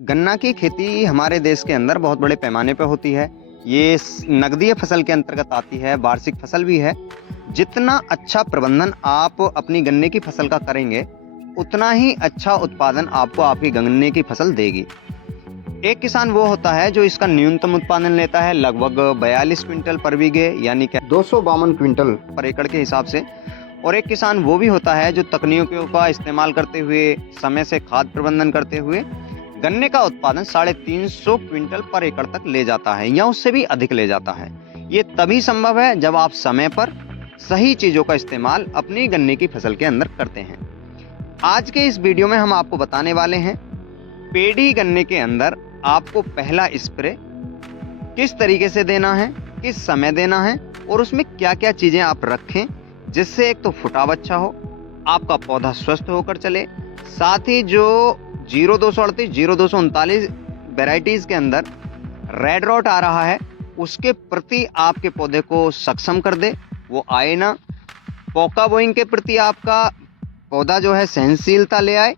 गन्ना की खेती हमारे देश के अंदर बहुत बड़े पैमाने पे होती है। ये नगदीय फसल के अंतर्गत आती है, वार्षिक फसल भी है। जितना अच्छा प्रबंधन आप अपनी गन्ने की फसल का करेंगे, उतना ही अच्छा उत्पादन आपको आपकी गन्ने की फसल देगी। एक किसान वो होता है जो इसका न्यूनतम उत्पादन लेता है लगभग 42 क्विंटल पर बीघे, यानी कि 252 क्विंटल पर एकड़ के हिसाब से। और एक किसान वो भी होता है जो तकनीकों का इस्तेमाल करते हुए, समय से खाद प्रबंधन करते हुए गन्ने का उत्पादन 350 क्विंटल पर एकड़ तक ले जाता है या उससे भी अधिक ले जाता है। ये तभी संभव है जब आप समय पर सही चीजों का इस्तेमाल अपनी गन्ने की फसल के अंदर करते हैं। आज के इस वीडियो में हम आपको बताने वाले हैं पेडी गन्ने के अंदर आपको पहला स्प्रे किस तरीके से देना है, किस समय देना है और उसमें क्या क्या चीजें आप रखें जिससे एक तो फुटाव अच्छा हो, आपका पौधा स्वस्थ होकर चले, साथ ही जो 0238, 0239 वेराइटीज के अंदर रेड रॉट आ रहा है उसके प्रति आपके पौधे को सक्षम कर दे, वो आए ना। पोका बोइंग के प्रति आपका पौधा जो है सहनशीलता ले आए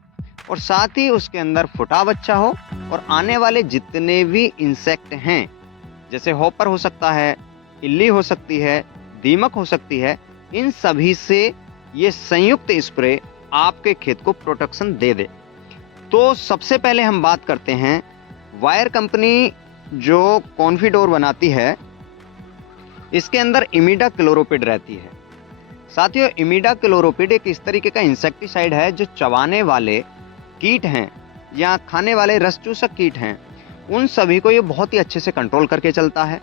और साथ ही उसके अंदर फुटाव अच्छा हो और आने वाले जितने भी इंसेक्ट हैं, जैसे हॉपर हो सकता है, इल्ली हो सकती है, दीमक हो सकती है, इन सभी से ये संयुक्त स्प्रे आपके खेत को प्रोटेक्शन दे दे। तो सबसे पहले हम बात करते हैं वायर कंपनी जो कॉन्फिडोर बनाती है, इसके अंदर इमिडाक्लोरोपिड रहती है। साथियों, इमिडाक्लोरोपिड एक इस तरीके का इंसेक्टिसाइड है जो चबाने वाले कीट हैं या खाने वाले रस चूसक कीट हैं, उन सभी को ये बहुत ही अच्छे से कंट्रोल करके चलता है,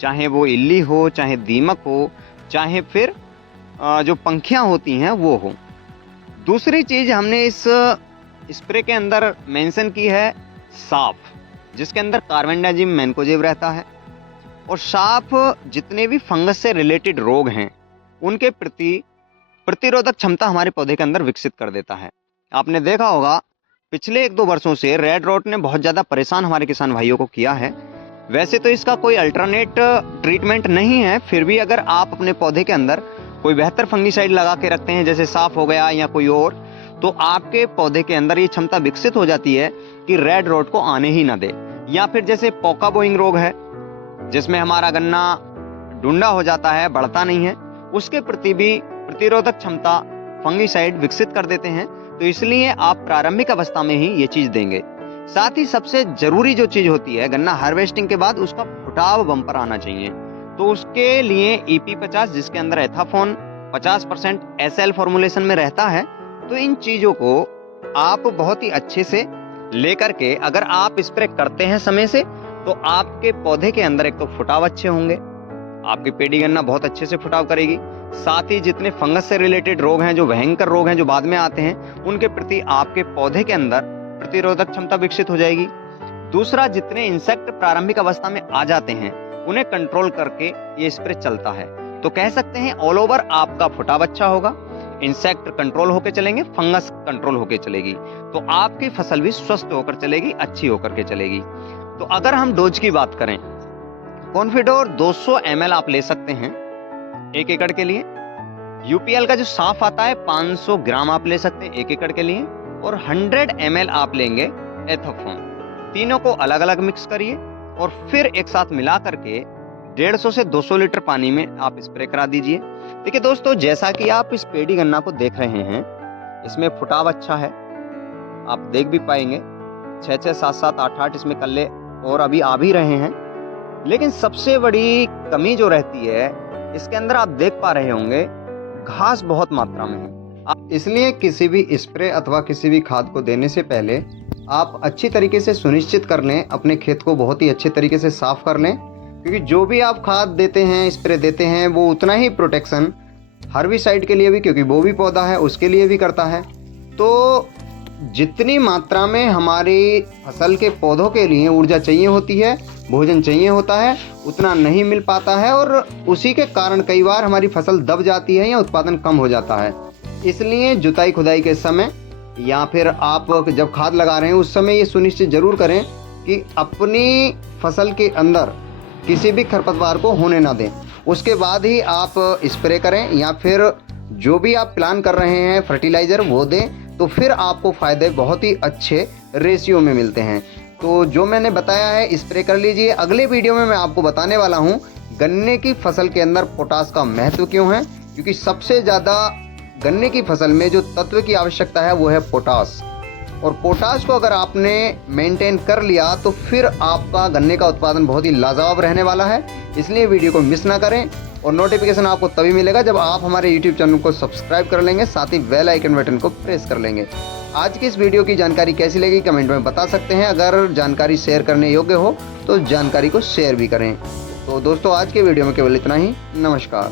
चाहे वो इल्ली हो, चाहे दीमक हो, चाहे फिर जो पंखियां होती हैं वो हो। दूसरी चीज हमने इस स्प्रे के अंदर मेंशन की है साफ, जिसके अंदर कार्बेंडाजिम मैनकोजेब रहता है और साफ जितने भी फंगस से रिलेटेड रोग हैं उनके प्रति प्रतिरोधक क्षमता हमारे पौधे के अंदर विकसित कर देता है। आपने देखा होगा पिछले 1-2 वर्षों से रेड रॉट ने बहुत ज्यादा परेशान हमारे किसान भाइयों को किया है। वैसे तो इसका कोई अल्टरनेट ट्रीटमेंट नहीं है, फिर भी अगर आप अपने पौधे के अंदर कोई बेहतर फंगीसाइड लगा के रखते हैं, जैसे साफ हो गया या कोई और, तो आपके पौधे के अंदर ये क्षमता विकसित हो जाती है कि रेड रॉट को आने ही ना दे। या फिर जैसे पोका बोइंग रोग है जिसमें हमारा गन्ना डुंडा हो जाता है, बढ़ता नहीं है, उसके प्रति भी प्रतिरोधक क्षमता फंगीसाइड विकसित कर देते हैं। तो इसलिए आप प्रारंभिक अवस्था में ही ये चीज देंगे। साथ ही सबसे जरूरी जो चीज होती है गन्ना हार्वेस्टिंग के बाद, उसका फुटाव बम्पर आना चाहिए। तो उसके लिए EP50 जिसके अंदर एथाफोन 50% SL फॉर्मुलेशन में रहता है, तो इन चीजों को आप बहुत ही अच्छे से लेकर के अगर आप स्प्रे करते हैं समय से, तो आपके पौधे के अंदर एक तो फुटाव अच्छे होंगे, आपकी पेडी गन्ना बहुत अच्छे से फुटाव करेगी। साथ ही जितने फंगस से रिलेटेड रोग हैं, जो भयंकर रोग हैं जो बाद में आते हैं, उनके प्रति आपके पौधे के अंदर प्रतिरोधक क्षमता विकसित हो जाएगी। दूसरा, जितने इंसेक्ट प्रारंभिक अवस्था में आ जाते हैं उन्हें कंट्रोल करके ये स्प्रे चलता है। तो कह सकते हैं ऑल ओवर आपका फुटाव अच्छा होगा, इंसेक्ट कंट्रोल होकर चलेंगे, फंगस कंट्रोल होकर चलेगी, तो आपकी फसल भी स्वस्थ होकर चलेगी, अच्छी होकर के चलेगी। तो अगर हम डोज की बात करें, कॉन्फिडोर 200 ml आप ले सकते हैं 1 एकड़ के लिए। UPL का जो साफ आता है 500 ग्राम आप ले सकते हैं 1 एकड़ के लिए, और 100 ml आप लेंगे एथोफोन। तीनों को अलग अलग मिक्स करिए और फिर एक साथ मिला करके 150 से 200 लीटर पानी में आप स्प्रे करा दीजिए। देखिए दोस्तों, जैसा कि आप इस पेडी गन्ना को देख रहे हैं, इसमें फुटाव अच्छा है, आप देख भी पाएंगे 6-6, 7-7, 8-8 इसमें कल्ले और अभी आ भी रहे हैं। लेकिन सबसे बड़ी कमी जो रहती है इसके अंदर, आप देख पा रहे होंगे घास बहुत मात्रा में है। इसलिए किसी भी स्प्रे अथवा किसी भी खाद को देने से पहले आप अच्छी तरीके से सुनिश्चित कर लें, अपने खेत को बहुत ही अच्छे तरीके से साफ कर लें, क्योंकि जो भी आप खाद देते हैं, स्प्रे देते हैं, वो उतना ही प्रोटेक्शन हर्बिसाइड के लिए भी, क्योंकि वो भी पौधा है, उसके लिए भी करता है। तो जितनी मात्रा में हमारी फसल के पौधों के लिए ऊर्जा चाहिए होती है, भोजन चाहिए होता है, उतना नहीं मिल पाता है और उसी के कारण कई बार हमारी फसल दब जाती है या उत्पादन कम हो जाता है। इसलिए जुताई खुदाई के समय या फिर आप जब खाद लगा रहे हैं उस समय ये सुनिश्चित जरूर करें कि अपनी फसल के अंदर किसी भी खरपतवार को होने ना दें। उसके बाद ही आप स्प्रे करें या फिर जो भी आप प्लान कर रहे हैं फर्टिलाइज़र वो दें, तो फिर आपको फ़ायदे बहुत ही अच्छे रेशियो में मिलते हैं। तो जो मैंने बताया है स्प्रे कर लीजिए। अगले वीडियो में मैं आपको बताने वाला हूँ गन्ने की फसल के अंदर पोटाश का महत्व क्यों है, क्योंकि सबसे ज़्यादा गन्ने की फसल में जो तत्व की आवश्यकता है वो है पोटाश। और पोटाश को अगर आपने मेंटेन कर लिया तो फिर आपका गन्ने का उत्पादन बहुत ही लाजवाब रहने वाला है। इसलिए वीडियो को मिस ना करें और नोटिफिकेशन आपको तभी मिलेगा जब आप हमारे यूट्यूब चैनल को सब्सक्राइब कर लेंगे, साथ ही बेल आइकन बटन को प्रेस कर लेंगे। आज की इस वीडियो की जानकारी कैसी लगी कमेंट में बता सकते हैं। अगर जानकारी शेयर करने योग्य हो तो जानकारी को शेयर भी करें। तो दोस्तों आज के वीडियो में केवल इतना ही। नमस्कार।